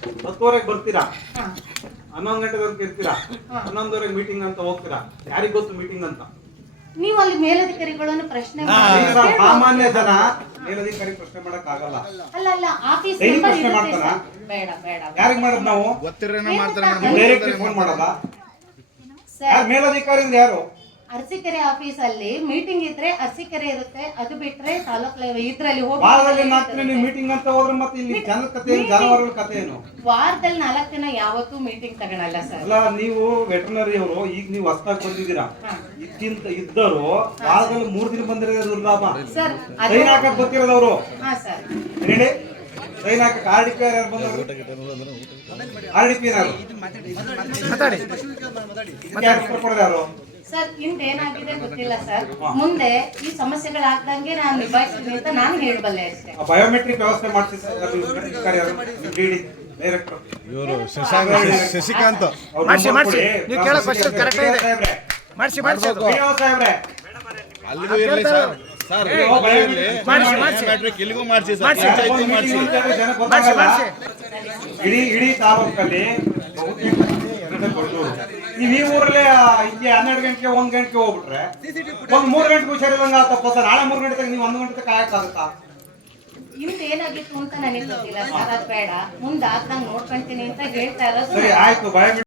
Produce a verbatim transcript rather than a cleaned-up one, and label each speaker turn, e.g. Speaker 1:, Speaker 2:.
Speaker 1: ಹತ್ತುವರೆಗೆ ಬರ್ತೀರಾ,
Speaker 2: ಹಾ.
Speaker 1: ಹನ್ನೊಂದು ಗಂಟೆವರೆಗೆ ಇರ್ತೀರಾ, ಹನ್ನೊಂದುವರೆಗೆ ಮೀಟಿಂಗ್ ಅಂತ ಹೋಗ್ತೀರಾ. ಯಾರಿಗ್ ಗೊತ್ತು ಮೀಟಿಂಗ್ ಅಂತ?
Speaker 2: ನೀವು ಅಲ್ಲಿ ಮೇಲಧಿಕಾರಿಗಳನ್ನು ಪ್ರಶ್ನೆ
Speaker 1: ಈಗ
Speaker 2: ಮಾಡಿ
Speaker 1: ಸಾಮಾನ್ಯ ಜನ ಮೇಲಧಿಕಾರಿ ಪ್ರಶ್ನೆ ಮಾಡಕ್ ಆಗಲ್ಲ.
Speaker 2: ಅಲ್ಲ ಅಲ್ಲ ಆಫೀಸ್
Speaker 1: ಡೈಲಿ
Speaker 2: ನಂಬರ್
Speaker 1: ಪ್ರಶ್ನೆ
Speaker 2: ಇರುತ್ತೆ
Speaker 1: ಮಾಡ್ತಾರಾ?
Speaker 2: ಸರ್. ಬೇಡ ಬೇಡ
Speaker 1: ಯಾರಿಗ್ ಮಾಡೋದು ನಾವು?
Speaker 3: ಗೊತ್ತಿರೋನ ಮಾಡ್ತಾರೆ
Speaker 2: ಏನು
Speaker 1: ಡೈರೆಕ್ಟ್ ಫೋನ್ ಮಾಡಲ್ಲ.
Speaker 2: ಸರ್,
Speaker 1: ಯಾರು ಮೇಲಧಿಕಾರಿ ಅಂದ್ರೆ ಯಾರು?
Speaker 2: ಅರಸೀಕೆರೆ ಆಫೀಸ್ ಅಲ್ಲಿ ಮೀಟಿಂಗ್ ಇದ್ರೆ ಅರಸೀಕೆರೆ ಇರುತ್ತೆ, ಅದು ಬಿಟ್ರೆ ತಾಲೂಕ್ ಲೆವೆಲ್ ಇದ್ರಲ್ಲಿ
Speaker 1: ವಾರದಲ್ಲಿ ನಾಲ್ಕು
Speaker 2: ಹೋಗಿ
Speaker 1: ದಿನ ನೀವು ಮೀಟಿಂಗ್ ಅಂತ ಹೋದ್ರೆ ಮತ್ತೆ ಇಲ್ಲಿ ಜನರ ಕಥೆ ಏನು, ಜಾನುವಾರುಗಳ ಕಥೆ ಏನು?
Speaker 2: ವಾರದಲ್ಲಿ ನಾಲ್ಕು ದಿನ ಯಾವತ್ತೂ ಮೀಟಿಂಗ್ ತಗೊಳಲ್ಲ ಸರ್.
Speaker 1: ಅಲ್ಲ, ನೀವು ವೆಟರ್ನರಿ ಅವರು ಈಗ ನೀವು ಹೊಸದಾಗಿ ಬಂದಿದ್ದೀರಾ.
Speaker 2: ಹಾ.
Speaker 1: ಇದ್ದಿಂತ ಇದ್ದರು ವಾರದಲ್ಲಿ ಮೂರ್ ದಿನ ಬಂದಿರೋದು ದುರ್ಲಾಭ.
Speaker 2: ಸರ್
Speaker 1: ಸೈನ್ ಹಾಕಕ್ ಗೊತ್ತಿರೋದವ್ರು
Speaker 2: ಹಾ ಸರ್
Speaker 1: ಹೇಳಿ. ಸೈನ್ ಹಾಕಕ್ ಆರ್ ಡಿ ಪಿ ಯಾರು ಬಂದವರು? ಆರ್ ಡಿ ಪಿ ಯಾರು ಯಾರು?
Speaker 2: ಸರ್ ಹಿಂದೆ ಏನಾಗಿದೆ ಗೊತ್ತಿಲ್ಲ ಸರ್. ಮುಂದೆ ಈ ಸಮಸ್ಯೆಗಳಾಗ್ದಂಗೆ ನಾನು ನಿಭಾಯಿಸ್ತೀನಿ ಅಂತ ನಾನು ಹೇಳಬಲ್ಲೆ ಅಷ್ಟೇ.
Speaker 1: ಬಯೋಮೆಟ್ರಿಕ್ ವ್ಯವಸ್ಥೆ ಮಾಡ್ತಿದ್ದಾರೆ ಡೈರೆಕ್ಟರ್
Speaker 3: ಇವರು ಶಶಾಂಕ ಶಶಿಕಾಂತ್
Speaker 4: ಮಾಡಿಸಿ ಮಾಡಿಸಿ ನೀವು ಕೇಳೋ ಕ್ವಶನ್ ಕರೆಕ್ಟ್ ಇದೆ. ಮಾಡಿಸಿ ಮಾಡಿಸಿ ಅದು
Speaker 1: ಸಾಹೇಬ್ರೆ
Speaker 3: ಅಲ್ಲಿಗೂ ಇರಲಿ ಸರ್. ಸರ್
Speaker 4: ಮಾಡಿಸಿ ಮಾಡಿಸಿ
Speaker 3: ಮ್ಯಾಟ್ರಿಕ್ ಇಲ್ಲಿಗೂ ಮಾಡಿಸಿ ಸರ್.
Speaker 4: ಮಾಡಿಸಿ.
Speaker 3: ಪಂಚಾಯ್ತಿ ಮಾಡಿಸಿ
Speaker 4: ಮಾಡಿಸಿ ಮಾಡಿಸಿ
Speaker 1: ಇಡೀ ಇಡೀ ತಾಲೂಕಲ್ಲಿ ಬಹುತೇಕ ನೀವು ಈ ಊರಲ್ಲೇ ಇಲ್ಲಿ ಹನ್ನೆರಡು ಗಂಟೆಗೆ ಒಂದ್ ಗಂಟೆಗೆ ಹೋಗ್ಬಿಟ್ರೆ ಒಂದ್ ಮೂರ್ ಗಂಟೆಗೆ ಹುಷಾರಿಲ್ಲಂಗ ಆತಪ್ಪ ಸರ್. ನಾಳೆ ಮೂರ್ ಗಂಟೆಗೆ ನೀವು ಒಂದ್ ಗಂಟೆ ಕಾಯಕ್ಕಾಗುತ್ತಾ?
Speaker 2: ಹಿಂದೆ ಏನಾಗಿತ್ತು ಅಂತ ನನಗೆ ಗೊತ್ತಿಲ್ಲ ಸರ್. ಅದು ಬೇಡ, ಮುಂದೆ ಆಗ ನೋಡ್ಕೊಂತೀನಿ ಅಂತ ಹೇಳ್ತಾ ಇರೋದು.
Speaker 1: ಸರಿ ಆಯ್ತು. ಬಯೋಮೆಟ್ರಿಕ್